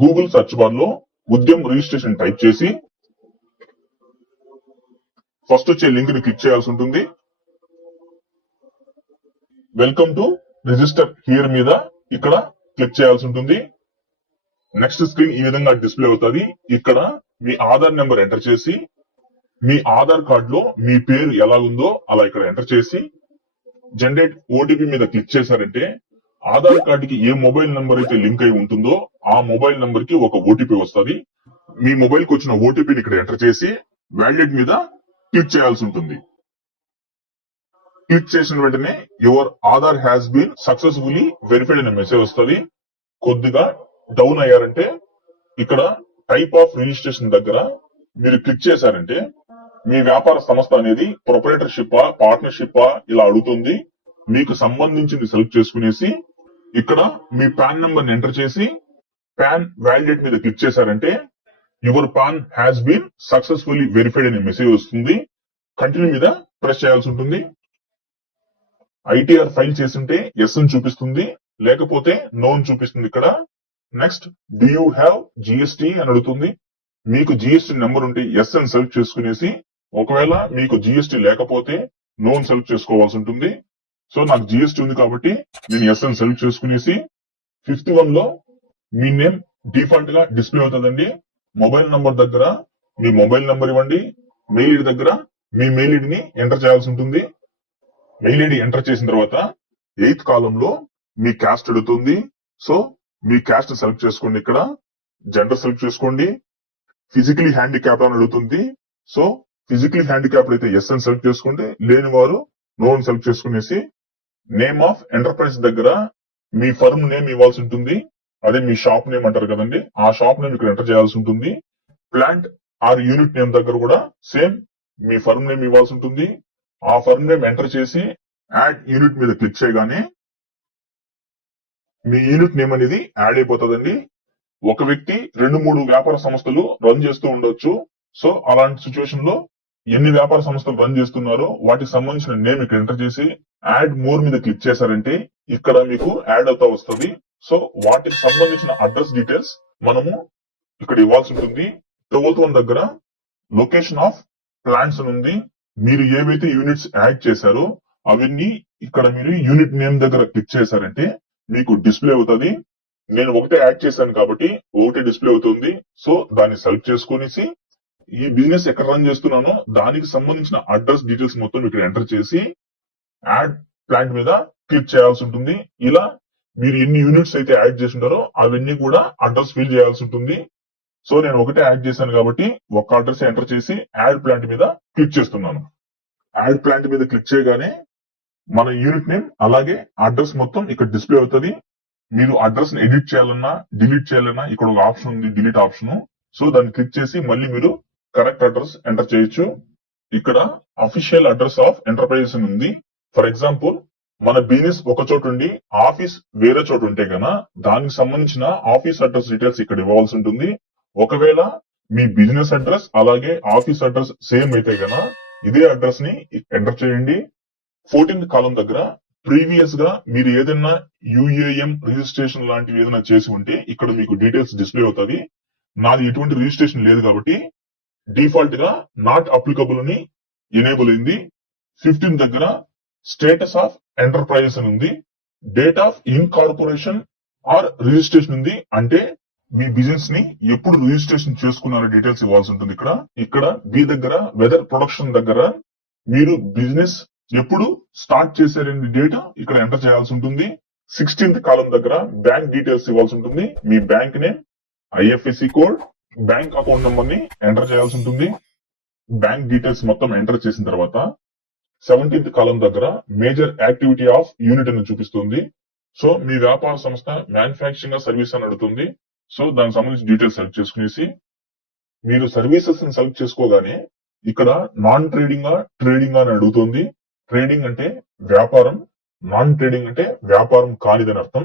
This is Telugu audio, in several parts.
గూగుల్ సెర్చ్ బార్ లో ఉద్యమ్ రిజిస్ట్రేషన్ టైప్ చేసి ఫస్ట్ వచ్చే లింక్ ని క్లిక్ చేయాల్సి ఉంటుంది. వెల్కమ్ టు రిజిస్టర్ హియర్ మీద ఇక్కడ క్లిక్ చేయాల్సి ఉంటుంది. నెక్స్ట్ స్క్రీన్ ఈ విధంగా డిస్ప్లే అవుతుంది. ఇక్కడ మీ ఆధార్ నెంబర్ ఎంటర్ చేసి మీ ఆధార్ కార్డ్ లో మీ పేరు ఎలా ఉందో అలా ఇక్కడ ఎంటర్ చేసి జనరేట్ ఓటీపీ మీద క్లిక్ చేశారంటే ఆధార్ కార్డ్ కి ఏ మొబైల్ నంబర్ అయితే లింక్ అయి ఉంటుందో ఆ మొబైల్ నంబర్ కి ఒక ఓటీపీ వస్తుంది. మీ మొబైల్ కి వచ్చిన ఓటీపీని ఇక్కడ ఎంటర్ చేసి వ్యాలిడేట్ మీద క్లిక్ చేయాల్సి ఉంటుంది. క్లిక్ చేసిన వెంటనే your Aadhaar has been successfully verified అనే మెసేజ్ వస్తుంది. కొద్దిగా డౌన్ అయ్యారంటే ఇక్కడ టైప్ ఆఫ్ రిజిస్ట్రేషన్ దగ్గర మీరు క్లిక్ చేశారంటే మీ వ్యాపార సంస్థ అనేది ప్రొపరేటర్షిప్ పార్ట్నర్షిప్ ఇలా అడుగుతుంది. మీకు సంబంధించింది సెలెక్ట్ చేసుకునేసి ఇక్కడ మీ పాన్ నెంబర్ ని ఎంటర్ చేసి పాన్ వ్యాలిడేట్ మీద క్లిక్ చేశారంటే your PAN has been successfully verified అనే మెసేజ్ వస్తుంది. కంటిన్యూ మీద ప్రెస్ చేయాల్సి ఉంటుంది. ఐటీఆర్ ఫైల్ చేస్తుంటే ఎస్ అని చూపిస్తుంది, లేకపోతే నో అని చూపిస్తుంది. ఇక్కడ next do you have GST అని అడుగుతుంది. మీకు జిఎస్టీ నెంబర్ ఉంటే ఎస్ అని సెలెక్ట్ చేసుకునేసి ఒకవేళ మీకు జిఎస్టీ లేకపోతే నో అని సెలెక్ట్ చేసుకోవాల్సి ఉంటుంది. సో నాకు జిఎస్టీ ఉంది కాబట్టి నేను ఎస్ అని సెలెక్ట్ చేసుకునేసి 5th one లో మీ నేమ్ డిఫాల్ట్ గా డిస్ప్లే అవుతుందండి. మొబైల్ నంబర్ దగ్గర మీ మొబైల్ నంబర్ ఇవ్వండి. మెయిల్ ఐడి దగ్గర మీ మెయిల్ ఐడిని ఎంటర్ చేయాల్సి ఉంటుంది. మెయిల్ ఐడి ఎంటర్ చేసిన తర్వాత 8th column లో మీ క్యాస్ట్ అడుగుతుంది. సో మీ క్యాస్ట్ సెలెక్ట్ చేసుకోండి. ఇక్కడ జెండర్ సెలెక్ట్ చేసుకోండి. ఫిజికలీ హ్యాండిక్యాప్డ్ అని అడుగుతుంది. సో ఫిజికలీ హ్యాండిక్యాప్డ్ అయితే ఎస్ అని సెలెక్ట్ చేసుకోండి, లేని వారు నో అని సెలెక్ట్ చేసుకునేసి నేమ్ ఆఫ్ ఎంటర్ప్రైజ్ దగ్గర మీ ఫర్మ్ నేమ్ ఇవ్వాల్సి ఉంటుంది. అదే మీ షాప్ నేమ్ అంటారు కదండి, ఆ షాప్ నేమ్ ఇక్కడ ఎంటర్ చేయాల్సి ఉంటుంది. ప్లాంట్ ఆర్ యూనిట్ నేమ్ దగ్గర కూడా సేమ్ మీ ఫర్మ్ నేమ్ ఇవ్వాల్సి ఉంటుంది. ఆ ఫర్మ్ నేమ్ ఎంటర్ చేసి యాడ్ యూనిట్ మీద క్లిక్ చేయగానే మీ యూనిట్ నేమ్ అనేది యాడ్ అయిపోతుందండి. ఒక వ్యక్తి 2-3 వ్యాపార సంస్థలు రన్ చేస్తూ ఉండొచ్చు. సో అలాంటి సిచ్యువేషన్ లో ఎన్ని వ్యాపార సంస్థలు రన్ చేస్తున్నారో వాటికి సంబంధించిన నేమ్ ఇక్కడ ఎంటర్ చేసి యాడ్ మోర్ మీద క్లిక్ చేశారంటే ఇక్కడ మీకు యాడ్ అవుతా వస్తుంది. సో వాటికి సంబంధించిన అడ్రస్ డీటెయిల్స్ మనము ఇక్కడ ఇవ్వాల్సి ఉంటుంది. 12th one దగ్గర లొకేషన్ ఆఫ్ ప్లాంట్స్ అని ఉంది. మీరు ఏవైతే యూనిట్స్ యాడ్ చేశారో అవన్నీ ఇక్కడ మీరు యూనిట్ నేమ్ దగ్గర క్లిక్ చేశారంటే మీకు డిస్ప్లే అవుతుంది. నేను ఒకటే యాడ్ చేశాను కాబట్టి ఒకటే డిస్ప్లే అవుతుంది. సో దాన్ని సెలెక్ట్ చేసుకునేసి ఈ బిజినెస్ ఎక్కడ రన్ చేస్తున్నానో దానికి సంబంధించిన అడ్రస్ డీటెయిల్స్ మొత్తం ఇక్కడ ఎంటర్ చేసి యాడ్ ప్లాంట్ మీద క్లిక్ చేయాల్సి ఉంటుంది. ఇలా మీరు ఎన్ని యూనిట్స్ అయితే యాడ్ చేసింటారో అవన్నీ కూడా అడ్రస్ ఫిల్ చేయాల్సి ఉంటుంది. సో నేను ఒకటే యాడ్ చేశాను కాబట్టి ఒక అడ్రస్ ఎంటర్ చేసి యాడ్ ప్లాంట్ మీద క్లిక్ చేస్తున్నాను. యాడ్ ప్లాంట్ మీద క్లిక్ చేయగానే మన యూనిట్ నేమ్ అలాగే అడ్రస్ మొత్తం ఇక్కడ డిస్ప్లే అవుతుంది. మీరు అడ్రస్ ని ఎడిట్ చేయాలన్నా డిలీట్ చేయాలన్నా ఇక్కడ ఒక ఆప్షన్ ఉంది, డిలీట్ ఆప్షన్. సో దాన్ని క్లిక్ చేసి మళ్ళీ మీరు కరెక్ట్ అడ్రస్ ఎంటర్ చేయొచ్చు. ఇక్కడ అఫీషియల్ అడ్రస్ ఆఫ్ ఎంటర్ప్రైజెస్ అని ఉంది. ఫర్ ఎగ్జాంపుల్ మన బిజినెస్ ఒక చోటు ఉండి ఆఫీస్ వేరే చోటు ఉంటే గన దానికి సంబంధించిన ఆఫీస్ అడ్రస్ డీటెయిల్స్ ఇక్కడ ఇవ్వాల్సి ఉంటుంది. ఒకవేళ మీ బిజినెస్ అడ్రస్ అలాగే ఆఫీస్ అడ్రస్ సేమ్ అయితే గన ఇదే అడ్రస్ ని ఎంటర్ చేయండి. 14th column దగ్గర ప్రీవియస్ గా మీరు ఏదైనా యుఏఎం రిజిస్ట్రేషన్ లాంటివి ఏదైనా చేసి ఉంటే ఇక్కడ మీకు డీటెయిల్స్ డిస్ప్లే అవుతుంది. నాది ఎటువంటి రిజిస్ట్రేషన్ లేదు కాబట్టి డిఫాల్ట్ గా నాట్ అప్లికబుల్ అని ఎనేబుల్ అయింది. 15th దగ్గర స్టేటస్ ఆఫ్ ఎంటర్ప్రైజెస్ అని ఉంది. Date of incorporation or registration ఉంది. అంటే మీ బిజినెస్ ని ఎప్పుడు రిజిస్ట్రేషన్ చేసుకున్నారో డీటెయిల్స్ ఇవ్వాల్సి ఉంటుంది. ఇక్కడ బి దగ్గర వెదర్ ప్రొడక్షన్ దగ్గర మీరు బిజినెస్ ఎప్పుడు స్టార్ట్ చేశారనే డేటా ఇక్కడ ఎంటర్ చేయాల్సి ఉంటుంది. 16th column దగ్గర బ్యాంక్ డీటెయిల్స్ ఇవ్వాల్సి ఉంటుంది. మీ bank name, IFSC code, bank account number ని ఎంటర్ చేయాల్సి ఉంటుంది. బ్యాంక్ డీటెయిల్స్ మొత్తం ఎంటర్ చేసిన తర్వాత 17th column దగ్గర మేజర్ యాక్టివిటీ ఆఫ్ యూనిట్ అని చూపిస్తుంది. సో మీ వ్యాపార సంస్థ మ్యానుఫ్యాక్చరింగ్ సర్వీస్ అని అడుగుతుంది. సో దానికి సంబంధించిన డీటెయిల్స్ సెలెక్ట్ చేసుకునేసి మీరు సర్వీసెస్ ని సెలెక్ట్ చేసుకోగానే ఇక్కడ నాన్ ట్రేడింగ్ ట్రేడింగ్ అని అడుగుతుంది. ట్రేడింగ్ అంటే వ్యాపారం, నాన్ ట్రేడింగ్ అంటే వ్యాపారం కానిదని అర్థం.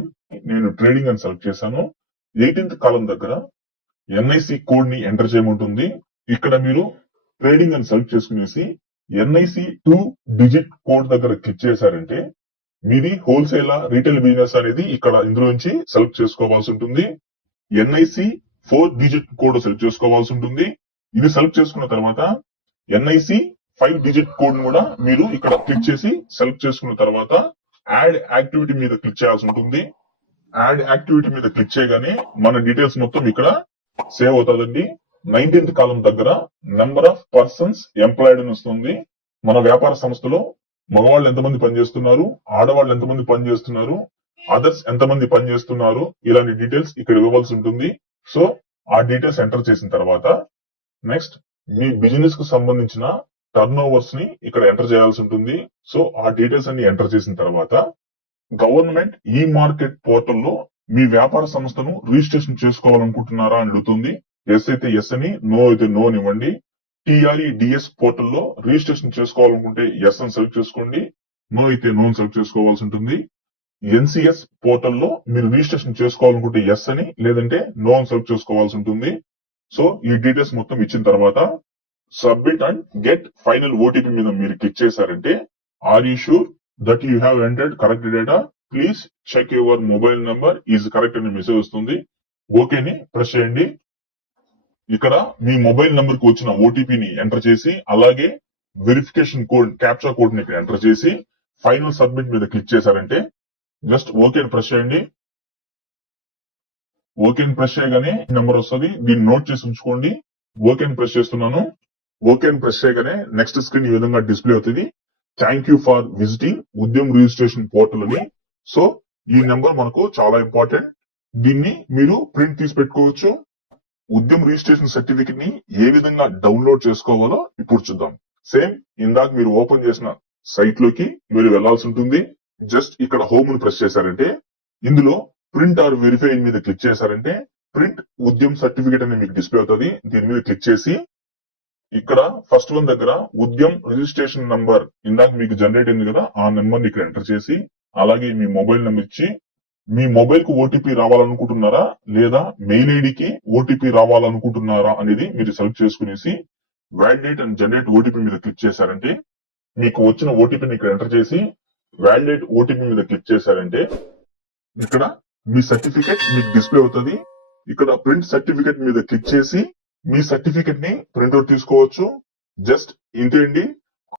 నేను ట్రేడింగ్ అని సెలెక్ట్ చేశాను. 18th column దగ్గర ఎన్ఐసి కోడ్ ని ఎంటర్ చేయమంటుంది. ఇక్కడ మీరు ట్రేడింగ్ అని సెలెక్ట్ చేసుకునేసి ఎన్ఐసి 2 digit కోడ్ దగ్గర క్లిక్ చేశారంటే మీది హోల్సేల్ రీటైల్ బిజినెస్ అనేది ఇక్కడ ఇందులో నుంచి సెలెక్ట్ చేసుకోవాల్సి ఉంటుంది. ఎన్ఐసి 4 డిజిట్ కోడ్ సెలెక్ట్ చేసుకోవాల్సి ఉంటుంది. ఇది సెలెక్ట్ చేసుకున్న తర్వాత ఎన్ఐసి 5 డిజిట్ కోడ్ కూడా మీరు ఇక్కడ క్లిక్ చేసి సెలెక్ట్ చేసుకున్న తర్వాత యాడ్ యాక్టివిటీ మీద క్లిక్ చేయాల్సి ఉంటుంది. యాడ్ యాక్టివిటీ మీద క్లిక్ చేయగానే మన డీటెయిల్స్ మొత్తం ఇక్కడ సేవ్ అవుతుందండి. 19th కాలం దగ్గర నెంబర్ ఆఫ్ పర్సన్స్ ఎంప్లాయిడ్ అని వస్తుంది. మన వ్యాపార సంస్థలో మగవాళ్ళు ఎంతమంది పనిచేస్తున్నారు, ఆడవాళ్ళు ఎంతమంది పనిచేస్తున్నారు, అదర్స్ ఎంతమంది పనిచేస్తున్నారు, ఇలాంటి డీటెయిల్స్ ఇక్కడ ఇవ్వవలసి ఉంటుంది. సో ఆ డీటెయిల్స్ ఎంటర్ చేసిన తర్వాత నెక్స్ట్ మీ బిజినెస్ కు సంబంధించిన టర్న్ ఓవర్స్ ని ఇక్కడ ఎంటర్ చేయాల్సి ఉంటుంది. సో ఆ డీటెయిల్స్ అన్ని ఎంటర్ చేసిన తర్వాత గవర్నమెంట్ ఈ మార్కెట్ పోర్టల్లో మీ వ్యాపార సంస్థను రిజిస్ట్రేషన్ చేసుకోవాలనుకుంటున్నారా అని అడుగుతుంది. ఎస్ అయితే ఎస్ అని, నో అయితే నో అని ఇవ్వండి. టిఆర్ఈడిఎస్ పోర్టల్లో రిజిస్ట్రేషన్ చేసుకోవాలనుకుంటే ఎస్ అని సెలెక్ట్ చేసుకోండి, నో అయితే నో అని సెలెక్ట్ చేసుకోవాల్సి ఉంటుంది. ఎన్సిఎస్ పోర్టల్లో మీరు రిజిస్ట్రేషన్ చేసుకోవాలనుకుంటే ఎస్ అని, లేదంటే నో అని సెలెక్ట్ చేసుకోవాల్సి ఉంటుంది. సో ఈ డీటెయిల్స్ మొత్తం ఇచ్చిన తర్వాత submit and get final OTP మీద మీరు క్లిక్ చేశారంటే are you sure that you have entered correct data, please check your mobile number is correct అని మెసేజ్ వస్తుంది. ఓకేని ప్రెస్ చేయండి. ఇక్కడ మీ మొబైల్ నంబర్ కు వచ్చిన ఓటీపీని ఎంటర్ చేసి అలాగే వెరిఫికేషన్ కోడ్ క్యాప్చా కోడ్ ని ఇక్కడ ఎంటర్ చేసి ఫైనల్ సబ్మిట్ మీద క్లిక్ చేశారంటే జస్ట్ ఓకే ప్రెస్ చేయండి. ఓకే ప్రెస్ చేయగానే నెంబర్ వస్తుంది, దీన్ని నోట్ చేసి ఉంచుకోండి. ఓకే ప్రెస్ చేస్తున్నాను. ఓకే ప్రెస్ చేయగానే నెక్స్ట్ స్క్రీన్ ఈ విధంగా డిస్ప్లే అవుతుంది. Thank you for visiting Udyam registration portal అని. సో ఈ నెంబర్ మనకు చాలా ఇంపార్టెంట్. దీన్ని మీరు ప్రింట్ తీసి పెట్టుకోవచ్చు. ఉద్యమ్ రిజిస్ట్రేషన్ సర్టిఫికెట్ ని ఏ విధంగా డౌన్లోడ్ చేసుకోవాలో ఇప్పుడు చూద్దాం. సేమ్ ఇందాక మీరు ఓపెన్ చేసిన సైట్ లోకి మీరు వెళ్లాల్సి ఉంటుంది. జస్ట్ ఇక్కడ హోమ్ ని ప్రెస్ చేశారంటే ఇందులో ప్రింట్ ఆర్ వెరిఫై మీద క్లిక్ చేశారంటే ప్రింట్ ఉద్యమ్ సర్టిఫికేట్ అని మీకు డిస్ప్లే అవుతుంది. దీని మీద క్లిక్ చేసి ఇక్కడ ఫస్ట్ వన్ దగ్గర ఉద్యమ్ రిజిస్ట్రేషన్ నంబర్ ఇందాక మీకు జనరేట్ అయింది కదా, ఆ నెంబర్ ని ఇక్కడ ఎంటర్ చేసి అలాగే మీ మొబైల్ నెంబర్ ఇచ్చి మీ మొబైల్ కు ఓటీపీ రావాలనుకుంటున్నారా లేదా మెయిల్ ఐడికి ఓటీపీ రావాలనుకుంటున్నారా అనేది మీరు సెలెక్ట్ చేసుకునేసి వ్యాలిడేట్ అండ్ జనరేట్ ఓటీపీ మీద క్లిక్ చేశారంటే మీకు వచ్చిన ఓటీపీని ఇక్కడ ఎంటర్ చేసి వ్యాలిడేట్ ఓటీపీ మీద క్లిక్ చేశారంటే ఇక్కడ మీ సర్టిఫికేట్ మీకు డిస్ప్లే అవుతుంది. ఇక్కడ ప్రింట్ సర్టిఫికేట్ మీద క్లిక్ చేసి మీ సర్టిఫికేట్ ని ప్రింట్అవుట్ తీసుకోవచ్చు. జస్ట్ ఇంతే అండి.